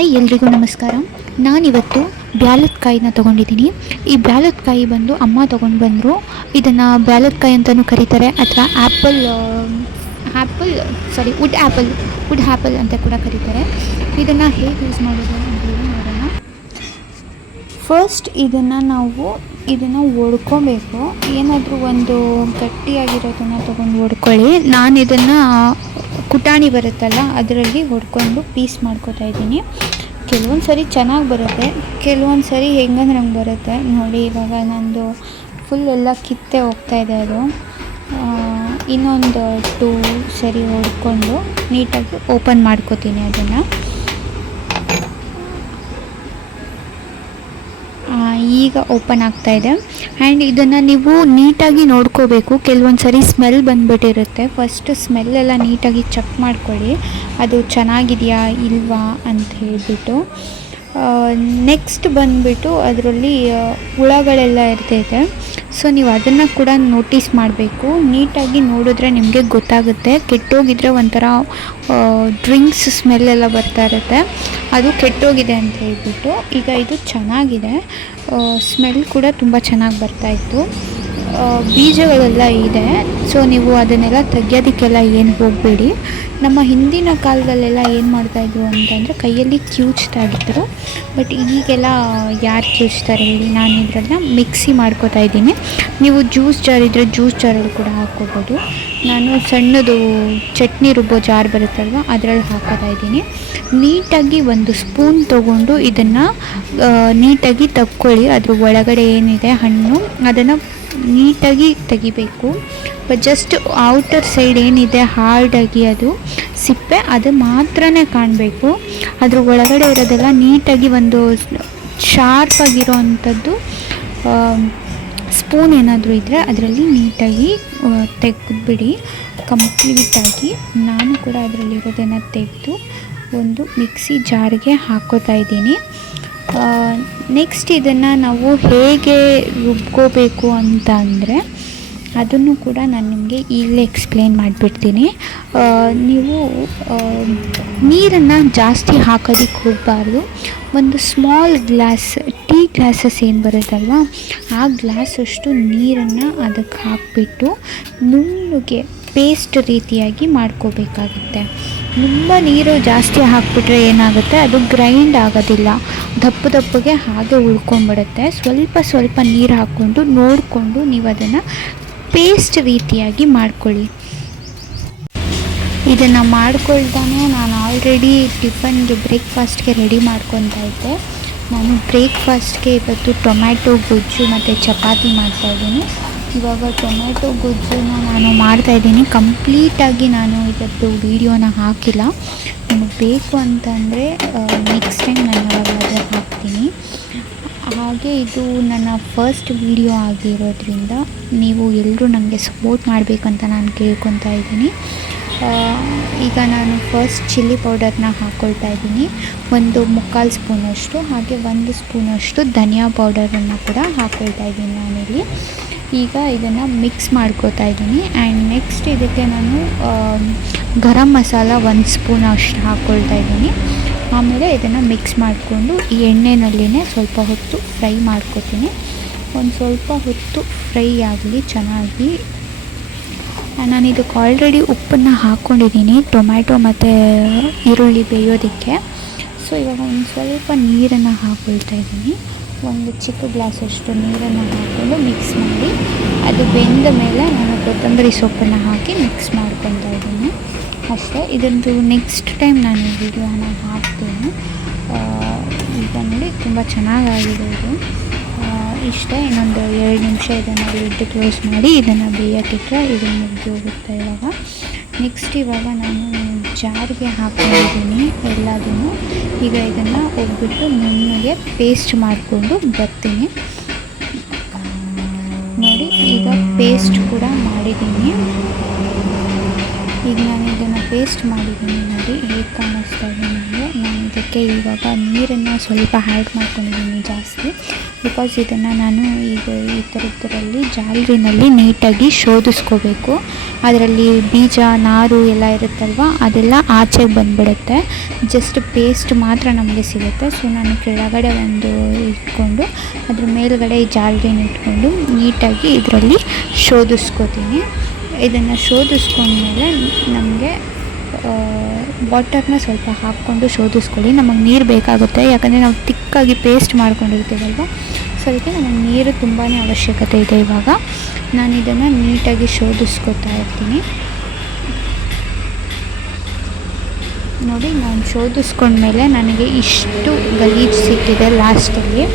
Hi ಎಲ್ರಿಗೂ ನಮಸ್ಕಾರ. ನಾನಿವತ್ತು ಬ್ಯಾಲತ್ಕಾಯಿನ ತೊಗೊಂಡಿದ್ದೀನಿ. ಈ ಬ್ಯಾಲತ್ಕಾಯಿ ಬಂದು ಅಮ್ಮ ತೊಗೊಂಡು ಬಂದರು. ಇದನ್ನು ಬ್ಯಾಲತ್ಕಾಯಿ ಅಂತಲೂ ಕರೀತಾರೆ ಅಥವಾ ವುಡ್ ಆ್ಯಪಲ್ ಅಂತ ಕೂಡ ಕರೀತಾರೆ. ಇದನ್ನು ಹೇಗೆ ಯೂಸ್ ಮಾಡೋದು ಅಂತ ಹೇಳಿ ನೋಡೋಣ. ಫಸ್ಟ್ ಇದನ್ನು ಒಡ್ಕೊಬೇಕು. ಏನಾದರೂ ಒಂದು ಗಟ್ಟಿಯಾಗಿರೋದನ್ನು ತೊಗೊಂಡು ಒಡ್ಕೊಳ್ಳಿ. ನಾನು ಇದನ್ನು ಕುಟಾಣಿ ಬರುತ್ತಲ್ಲ ಅದರಲ್ಲಿ ಹೊಡ್ಕೊಂಡು ಪೀಸ್ ಮಾಡ್ಕೊತಾ ಇದ್ದೀನಿ. ಕೆಲವೊಂದು ಸರಿ ಚೆನ್ನಾಗಿ ಬರುತ್ತೆ, ಕೆಲವೊಂದು ಸರಿ ಹೆಂಗಂದ್ರೆ ಹಂಗೆ ಬರುತ್ತೆ. ನೋಡಿ, ಇವಾಗ ನಂದು ಫುಲ್ ಎಲ್ಲ ಕಿತ್ತೆ ಹೋಗ್ತಾಯಿದೆ. ಅದು ಇನ್ನೊಂದು 2 ಸರಿ ಹೊಡ್ಕೊಂಡು ನೀಟಾಗಿ ಓಪನ್ ಮಾಡ್ಕೋತೀನಿ ಅದನ್ನು. ಈಗ ಓಪನ್ ಆಗ್ತಾಯಿದೆ. ಆ್ಯಂಡ್ ಇದನ್ನು ನೀವು ನೀಟಾಗಿ ನೋಡ್ಕೋಬೇಕು. ಕೆಲವೊಂದು ಸರಿ ಸ್ಮೆಲ್ ಬಂದುಬಿಟ್ಟಿರುತ್ತೆ. ಫಸ್ಟ್ ಸ್ಮೆಲ್ಲೆಲ್ಲ ನೀಟಾಗಿ ಚೆಕ್ ಮಾಡ್ಕೊಳ್ಳಿ, ಅದು ಚೆನ್ನಾಗಿದೆಯಾ ಇಲ್ವಾ ಅಂತ ಹೇಳಿಬಿಟ್ಟು. ನೆಕ್ಸ್ಟ್ ಬಂದುಬಿಟ್ಟು ಅದರಲ್ಲಿ ಹುಳಗಳೆಲ್ಲ ಇರ್ತೈತೆ. ಸೊ ನೀವು ಅದನ್ನು ಕೂಡ ನೋಟಿಸ್ ಮಾಡಬೇಕು. ನೀಟಾಗಿ ನೋಡಿದ್ರೆ ನಿಮಗೆ ಗೊತ್ತಾಗುತ್ತೆ. ಕೆಟ್ಟೋಗಿದ್ರೆ ಒಂಥರ ಡ್ರಿಂಕ್ಸ್ ಸ್ಮೆಲ್ಲೆಲ್ಲ ಬರ್ತಾ ಇರುತ್ತೆ, ಅದು ಕೆಟ್ಟೋಗಿದೆ ಅಂತ ಹೇಳ್ಬಿಟ್ಟು. ಈಗ ಇದು ಚೆನ್ನಾಗಿದೆ, ಸ್ಮೆಲ್ ಕೂಡ ತುಂಬ ಚೆನ್ನಾಗಿ ಬರ್ತಾಯಿತ್ತು. ಬೀಜಗಳೆಲ್ಲ ಇದೆ. ಸೊ ನೀವು ಅದನ್ನೆಲ್ಲ ತೆಗಿಯೋದಕ್ಕೆಲ್ಲ ಏನು ಹೋಗಬೇಡಿ. ನಮ್ಮ ಹಿಂದಿನ ಕಾಲದಲ್ಲೆಲ್ಲ ಏನು ಮಾಡ್ತಾಯಿದ್ರು ಅಂತಂದರೆ ಕೈಯಲ್ಲಿ ಕಿವುಚ್ತಾ ಇದ್ರು. ಬಟ್ ಈಗೆಲ್ಲ ಯಾರು ಕಿವುಚ್ತಾರೆ ಹೇಳಿ. ನಾನು ಇದರನ್ನ ಮಿಕ್ಸಿ ಮಾಡ್ಕೋತಾ ಇದ್ದೀನಿ. ನೀವು ಜ್ಯೂಸ್ ಜಾರ್ ಇದ್ದರೆ ಜ್ಯೂಸ್ ಜಾರಲ್ಲಿ ಕೂಡ ಹಾಕ್ಕೋಬೋದು. ನಾನು ಸಣ್ಣದು ಚಟ್ನಿ ರುಬ್ಬೋ ಜಾರ್ ಬರುತ್ತಲ್ವ ಅದರಲ್ಲಿ ಹಾಕೋತಾ ಇದ್ದೀನಿ. ನೀಟಾಗಿ 1 ಸ್ಪೂನ್ ತೊಗೊಂಡು ಇದನ್ನು ನೀಟಾಗಿ ತಕ್ಕೊಳ್ಳಿ. ಅದ್ರ ಒಳಗಡೆ ಏನಿದೆ ಹಣ್ಣು ಅದನ್ನು ನೀಟಾಗಿ ತೆಗಿಬೇಕು. ಜಸ್ಟ್ ಔಟರ್ ಸೈಡ್ ಏನಿದೆ ಹಾರ್ಡಾಗಿ ಅದು ಸಿಪ್ಪೆ ಅದು ಮಾತ್ರ ಕಾಣಬೇಕು. ಅದ್ರ ಒಳಗಡೆ ಇರೋದೆಲ್ಲ ನೀಟಾಗಿ ಒಂದು ಶಾರ್ಪಾಗಿರೋ ಅಂಥದ್ದು ಸ್ಪೂನ್ ಏನಾದರೂ ಇದ್ದರೆ ಅದರಲ್ಲಿ ನೀಟಾಗಿ ತೆಗೆದುಬಿಡಿ ಕಂಪ್ಲೀಟಾಗಿ. ನಾನು ಕೂಡ ಅದರಲ್ಲಿರೋದನ್ನು ತೆಗೆದು ಒಂದು ಮಿಕ್ಸಿ ಜಾರ್ಗೆ ಹಾಕೋತಾ ಇದ್ದೀನಿ. ನೆಕ್ಸ್ಟ್ ಇದನ್ನು ನಾವು ಹೇಗೆ ರುಬ್ಕೋಬೇಕು ಅಂತ ಅಂದರೆ ಅದನ್ನು ಕೂಡ ನಾನು ನಿಮಗೆ ಈಗಲೇ ಎಕ್ಸ್ಪ್ಲೇನ್ ಮಾಡಿಬಿಡ್ತೀನಿ. ನೀವು ನೀರನ್ನು ಜಾಸ್ತಿ ಹಾಕೋದಕ್ಕೆ ಹೋಗಬಾರ್ದು. ಒಂದು ಸ್ಮಾಲ್ ಗ್ಲಾಸ್ ಟೀ ಗ್ಲಾಸಸ್ ಏನು ಬರುತ್ತಲ್ವ ಆ ಗ್ಲಾಸಷ್ಟು ನೀರನ್ನು ಅದಕ್ಕೆ ಹಾಕಿಬಿಟ್ಟು ನುಣ್ಣಗೆ ಪೇಸ್ಟ್ ರೀತಿಯಾಗಿ ಮಾಡ್ಕೋಬೇಕಾಗುತ್ತೆ. ತುಂಬ ನೀರು ಜಾಸ್ತಿ ಹಾಕಿಬಿಟ್ರೆ ಏನಾಗುತ್ತೆ, ಅದು ಗ್ರೈಂಡ್ ಆಗೋದಿಲ್ಲ, ದಪ್ಪಗೆ ಹಾಗೆ ಉಳ್ಕೊಂಡ್ಬಿಡುತ್ತೆ. ಸ್ವಲ್ಪ ನೀರು ಹಾಕ್ಕೊಂಡು ನೋಡಿಕೊಂಡು ನೀವು ಅದನ್ನು ಪೇಸ್ಟ್ ರೀತಿಯಾಗಿ ಮಾಡ್ಕೊಳ್ಳಿ. ಇದನ್ನು ಮಾಡ್ಕೊಳ್ತಾನೆ ನಾನು ಆಲ್ರೆಡಿ ಟಿಫನ್ಗೆ ಬ್ರೇಕ್ಫಾಸ್ಟ್ಗೆ ರೆಡಿ ಮಾಡ್ಕೊತಾ ಇದ್ದೆ. ನಾನು ಬ್ರೇಕ್ಫಾಸ್ಟ್ಗೆ ಇವತ್ತು ಟೊಮ್ಯಾಟೊ ಗೊಜ್ಜು ಮತ್ತು ಚಪಾತಿ ಮಾಡ್ತಾಯಿದ್ದೀನಿ. ಇವಾಗ ಟೊಮ್ಯಾಟೊ ಗೊಜ್ಜನ್ನು ನಾನು ಮಾಡ್ತಾಯಿದ್ದೀನಿ. ಕಂಪ್ಲೀಟಾಗಿ ನಾನು ಇವತ್ತು ವೀಡಿಯೋನ ಹಾಕಿಲ್ಲ. ನಿಮಗೆ ಬೇಕು ಅಂತಂದರೆ ನೆಕ್ಸ್ಟ್ ಟೈಮ್ ನಾನು ಯಾವಾಗಲಾದರೂ ಹಾಕ್ತೀನಿ. ಹಾಗೆ ಇದು ನನ್ನ ಫಸ್ಟ್ ವೀಡಿಯೋ ಆಗಿರೋದ್ರಿಂದ ನೀವು ಎಲ್ಲರೂ ನನಗೆ ಸಪೋರ್ಟ್ ಮಾಡಬೇಕಂತ ನಾನು ಕೇಳ್ಕೊತಾ ಇದ್ದೀನಿ. ಈಗ ನಾನು ಫಸ್ಟ್ ಚಿಲ್ಲಿ ಪೌಡರ್ನ ಹಾಕ್ಕೊಳ್ತಾ ಇದ್ದೀನಿ, 1/4 ಸ್ಪೂನಷ್ಟು. ಹಾಗೆ 1 ಸ್ಪೂನಷ್ಟು ಧನಿಯಾ ಪೌಡರನ್ನು ಕೂಡ ಹಾಕ್ಕೊಳ್ತಾ ಇದ್ದೀನಿ ನಾನಿಲ್ಲಿ. ಈಗ ಇದನ್ನು ಮಿಕ್ಸ್ ಮಾಡ್ಕೋತಾ ಇದ್ದೀನಿ. ಆ್ಯಂಡ್ ನೆಕ್ಸ್ಟ್ ಇದಕ್ಕೆ ನಾನು ಗರಂ ಮಸಾಲ 1 ಸ್ಪೂನ್ ಅಷ್ಟು ಹಾಕ್ಕೊಳ್ತಾ ಇದ್ದೀನಿ. ಆಮೇಲೆ ಇದನ್ನು ಮಿಕ್ಸ್ ಮಾಡಿಕೊಂಡು ಈ ಎಣ್ಣೆನಲ್ಲಿನೇ ಸ್ವಲ್ಪ ಹೊತ್ತು ಫ್ರೈ ಮಾಡ್ಕೋತೀನಿ. ಒಂದು ಸ್ವಲ್ಪ ಹೊತ್ತು ಫ್ರೈ ಆಗಲಿ ಚೆನ್ನಾಗಿ. ನಾನು ಇದಕ್ಕೆ ಆಲ್ರೆಡಿ ಉಪ್ಪನ್ನು ಹಾಕ್ಕೊಂಡಿದ್ದೀನಿ ಟೊಮ್ಯಾಟೊ ಮತ್ತು ಈರುಳ್ಳಿ ಬೇಯೋದಕ್ಕೆ. ಸೊ ಇವಾಗ ಒಂದು ಸ್ವಲ್ಪ ನೀರನ್ನು ಹಾಕ್ಕೊಳ್ತಾ ಇದ್ದೀನಿ. ಒಂದು ಚಿಕ್ಕ ಗ್ಲಾಸಷ್ಟು ನೀರನ್ನು ಹಾಕ್ಕೊಂಡು ಮಿಕ್ಸ್ ಮಾಡಿ ಅದು ಬೆಂದ ಮೇಲೆ ನಾನು ಕೊತ್ತಂಬರಿ ಸೊಪ್ಪನ್ನು ಹಾಕಿ ಮಿಕ್ಸ್ ಮಾಡ್ಕೊತಾ ಇದ್ದೀನಿ ಅಷ್ಟೇ. ಇದೊಂದು ನೆಕ್ಸ್ಟ್ ಟೈಮ್ ನಾನು ವಿಡಿಯೋನ ಹಾಕ್ತೀನಿ. ಈಗ ನೋಡಿ ತುಂಬ ಚೆನ್ನಾಗಾಗಿದೆ ಇದು. ಇಷ್ಟೇ, ಇನ್ನೊಂದು 2 ನಿಮಿಷ ಇದನ್ನು ಲಿಡ್ ಕ್ಲೋಸ್ ಮಾಡಿ ಇದನ್ನು ಬೇಯೋಕ್ಕಿಟ್ಟರೆ ಇದು ಮುಗಿದು ಹೋಗುತ್ತೆ. ಇವಾಗ ನಾನು ಜಾರ್ಗೆ ಹಾಕ್ಕೊಂಡಿದ್ದೀನಿ ಎಲ್ಲದನ್ನು. ಈಗ ಇದನ್ನು ಹೋಗ್ಬಿಟ್ಟು ನುಣ್ಣಗೆ ಪೇಸ್ಟ್ ಮಾಡಿಕೊಂಡು ಬರ್ತೀನಿ. ನೋಡಿ, ಈಗ ಪೇಸ್ಟ್ ಕೂಡ ಮಾಡಿದ್ದೀನಿ. ಈಗ ನಾನು ಇದನ್ನು ಪೇಸ್ಟ್ ಮಾಡಿದ್ದೀನಿ. ನೋಡಿ ಹೇಗೆ ಕಾಣಿಸ್ತಾ ಇದೆ ನನಗೆ. ನಾನು ಇದಕ್ಕೆ ಇವಾಗ ನೀರನ್ನು ಸ್ವಲ್ಪ ಆ್ಯಡ್ ಮಾಡ್ಕೊಂಡಿದ್ದೀನಿ ಜಾಸ್ತಿ. ಬಿಕಾಸ್ ಇದನ್ನು ನಾನು ಈಗ ಈ ಥರದ್ರಲ್ಲಿ ಜಾಲರಿನಲ್ಲಿ ನೀಟಾಗಿ ಶೋಧಿಸ್ಕೋಬೇಕು. ಅದರಲ್ಲಿ ಬೀಜ ನಾರು ಎಲ್ಲ ಇರುತ್ತಲ್ವ, ಅದೆಲ್ಲ ಆಚೆಗೆ ಬಂದುಬಿಡುತ್ತೆ. ಜಸ್ಟ್ ಪೇಸ್ಟ್ ಮಾತ್ರ ನಮಗೆ ಸಿಗುತ್ತೆ. ಸೊ ನಾನು ಕೆಳಗಡೆ ಒಂದು ಇಟ್ಕೊಂಡು ಅದ್ರ ಮೇಲುಗಡೆ ಈ ಜಾಲರಿನ ಇಟ್ಕೊಂಡು ನೀಟಾಗಿ ಇದರಲ್ಲಿ ಶೋಧಿಸ್ಕೋತೀನಿ. ಇದನ್ನು ಶೋಧಿಸ್ಕೊಂಡ್ಮೇಲೆ ನಮಗೆ ವಾಟರ್ನ ಸ್ವಲ್ಪ ಹಾಕ್ಕೊಂಡು ಶೋಧಿಸ್ಕೊಳ್ಳಿ. ನಮಗೆ ನೀರು ಬೇಕಾಗುತ್ತೆ, ಯಾಕಂದರೆ ನಾವು ತಿಕ್ಕಾಗಿ ಪೇಸ್ಟ್ ಮಾಡ್ಕೊಂಡಿರ್ತೀವಲ್ವ, ಸೊ ಅದಕ್ಕೆ ನಮಗೆ ನೀರು ತುಂಬಾ ಅವಶ್ಯಕತೆ ಇದೆ. ಇವಾಗ ನಾನು ಇದನ್ನು ನೀಟಾಗಿ ಶೋಧಿಸ್ಕೊತಾ ಇರ್ತೀನಿ. ನೋಡಿ, ನಾನು ಶೋಧಿಸ್ಕೊಂಡ್ಮೇಲೆ ನನಗೆ ಇಷ್ಟು ಗಲೀಜು ಸಿಕ್ಕಿದೆ ಲಾಸ್ಟಲ್ಲಿ.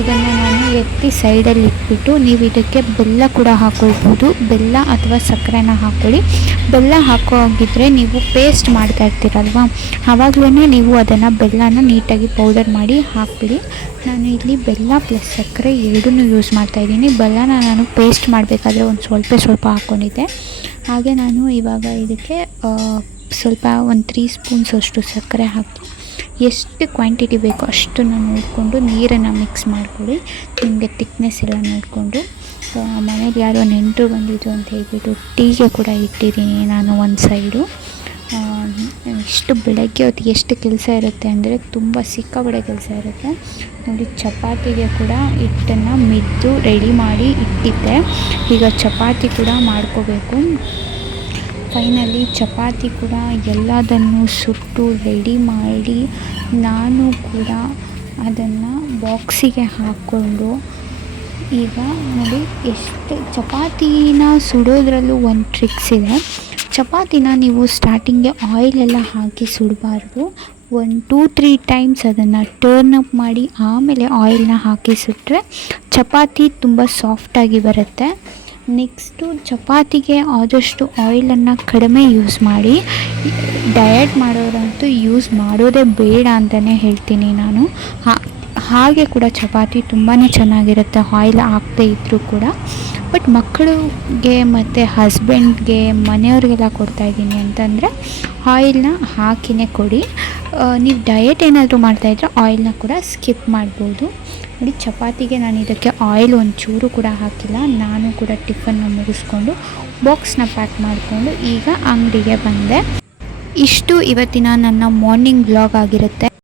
ಇದನ್ನು ನಾನು ಎತ್ತಿ ಸೈಡಲ್ಲಿ ಇಟ್ಬಿಟ್ಟು, ನೀವು ಇದಕ್ಕೆ ಬೆಲ್ಲ ಕೂಡ ಹಾಕ್ಕೊಳ್ಬೋದು. ಬೆಲ್ಲ ಅಥವಾ ಸಕ್ಕರೆನ ಹಾಕ್ಕೊಳ್ಳಿ. ಬೆಲ್ಲ ಹಾಕೋ ಹಾಗಿದ್ರೆ ನೀವು ಪೇಸ್ಟ್ ಮಾಡ್ತಾ ಇರ್ತೀರಲ್ವ, ಆವಾಗಲೇ ನೀವು ಅದನ್ನು ಬೆಲ್ಲನ ನೀಟಾಗಿ ಪೌಡರ್ ಮಾಡಿ ಹಾಕ್ಬಿಡಿ. ನಾನು ಇಲ್ಲಿ ಬೆಲ್ಲ ಪ್ಲಸ್ ಸಕ್ಕರೆ ಎರಡನ್ನೂ ಯೂಸ್ ಮಾಡ್ತಾಯಿದ್ದೀನಿ. ಬೆಲ್ಲನ ನಾನು ಪೇಸ್ಟ್ ಮಾಡಬೇಕಾದ್ರೆ ಒಂದು ಸ್ವಲ್ಪ ಹಾಕ್ಕೊಂಡಿದ್ದೆ. ಹಾಗೆ ನಾನು ಇವಾಗ ಇದಕ್ಕೆ ಸ್ವಲ್ಪ ಒಂದು 3 ಸ್ಪೂನ್ಸ್ ಅಷ್ಟು ಸಕ್ಕರೆ ಹಾಕಿ ಎಷ್ಟು ಕ್ವಾಂಟಿಟಿ ಬೇಕೋ ಅಷ್ಟನ್ನು ನೋಡಿಕೊಂಡು ನೀರನ್ನು ಮಿಕ್ಸ್ ಮಾಡಿಕೊಡಿ. ನಿಮಗೆ ತಿಕ್ನೆಸ್ ಎಲ್ಲ ನೋಡಿಕೊಂಡು. ಮನೇಲಿ ಯಾರೋ ನೆಂಟರು ಬಂದಿದ್ದು ಅಂತ ಹೇಳ್ಬಿಟ್ಟು ಟೀಗೆ ಕೂಡ ಇಟ್ಟಿದ್ದೀನಿ ನಾನು ಒಂದು ಸೈಡು. ಇಷ್ಟು ಬೆಳಗ್ಗೆ ಹೊತ್ತಿಗೆ ಎಷ್ಟು ಕೆಲಸ ಇರುತ್ತೆ ಅಂದರೆ ತುಂಬ ಸಿಕ್ಕಾಪಟ್ಟೆ ಕೆಲಸ ಇರುತ್ತೆ. ನೋಡಿ, ಚಪಾತಿಗೆ ಕೂಡ ಹಿಟ್ಟನ್ನು ಮಿದ್ದು ರೆಡಿ ಮಾಡಿ ಇಟ್ಟಿದ್ದೆ. ಈಗ ಚಪಾತಿ ಕೂಡ ಮಾಡ್ಕೋಬೇಕು. ಫೈನಲಿ ಚಪಾತಿ ಕೂಡ ಎಲ್ಲದನ್ನು ಸುಟ್ಟು ರೆಡಿ ಮಾಡಿ ನಾನು ಕೂಡ ಅದನ್ನು ಬಾಕ್ಸಿಗೆ ಹಾಕ್ಕೊಂಡು, ಈಗ ನೋಡಿ ಎಷ್ಟು ಚಪಾತಿನ ಸುಡೋದ್ರಲ್ಲೂ ಒಂದು ಟ್ರಿಕ್ಸ್ ಇದೆ. ಚಪಾತಿನ ನೀವು ಸ್ಟಾರ್ಟಿಂಗ್ಗೆ ಆಯಿಲೆಲ್ಲ ಹಾಕಿ ಸುಡಬಾರ್ದು. 1-2-3 ಟೈಮ್ಸ್ ಅದನ್ನು ಟರ್ನ್ ಅಪ್ ಮಾಡಿ ಆಮೇಲೆ ಆಯಿಲ್ನ ಹಾಕಿ ಸುಟ್ಟರೆ ಚಪಾತಿ ತುಂಬ ಸಾಫ್ಟಾಗಿ ಬರುತ್ತೆ. ನೆಕ್ಸ್ಟು ಚಪಾತಿಗೆ ಆದಷ್ಟು ಆಯಿಲನ್ನು ಕಡಿಮೆ ಯೂಸ್ ಮಾಡಿ. ಡಯಟ್ ಮಾಡೋರಂತೂ ಯೂಸ್ ಮಾಡೋದೇ ಬೇಡ ಅಂತಲೇ ಹೇಳ್ತೀನಿ ನಾನು. ಹಾಗೆ ಕೂಡ ಚಪಾತಿ ತುಂಬಾ ಚೆನ್ನಾಗಿರುತ್ತೆ ಆಯಿಲ್ ಹಾಕದೇ ಇದ್ದರೂ ಕೂಡ. ಬಟ್ ಮಕ್ಕಳಿಗೆ ಮತ್ತು ಹಸ್ಬೆಂಡ್ಗೆ ಮನೆಯವ್ರಿಗೆಲ್ಲ ಕೊಡ್ತಾಯಿದ್ದೀನಿ ಅಂತಂದರೆ ಆಯಿಲ್ನ ಹಾಕಿನೇ ಕೊಡಿ. ನೀವು ಡಯಟ್ ಏನಾದರೂ ಮಾಡ್ತಾಯಿದ್ರೆ ಆಯಿಲ್ನ ಕೂಡ ಸ್ಕಿಪ್ ಮಾಡ್ಬೋದು. ನೋಡಿ, ಚಪಾತಿಗೆ ನಾನು ಇದಕ್ಕೆ ಆಯಿಲ್ ಒಂಚೂರು ಕೂಡ ಹಾಕಿಲ್ಲ. ನಾನು ಕೂಡ ಟಿಫನ್ನ ಮುಗಿಸ್ಕೊಂಡು ಬಾಕ್ಸ್ನ ಪ್ಯಾಕ್ ಮಾಡಿಕೊಂಡು ಈಗ ಅಂಗಡಿಗೆ ಬಂದೆ. ಇಷ್ಟು ಇವತ್ತಿನ ನನ್ನ ಮಾರ್ನಿಂಗ್ ವ್ಲಾಗ್ ಆಗಿರುತ್ತೆ.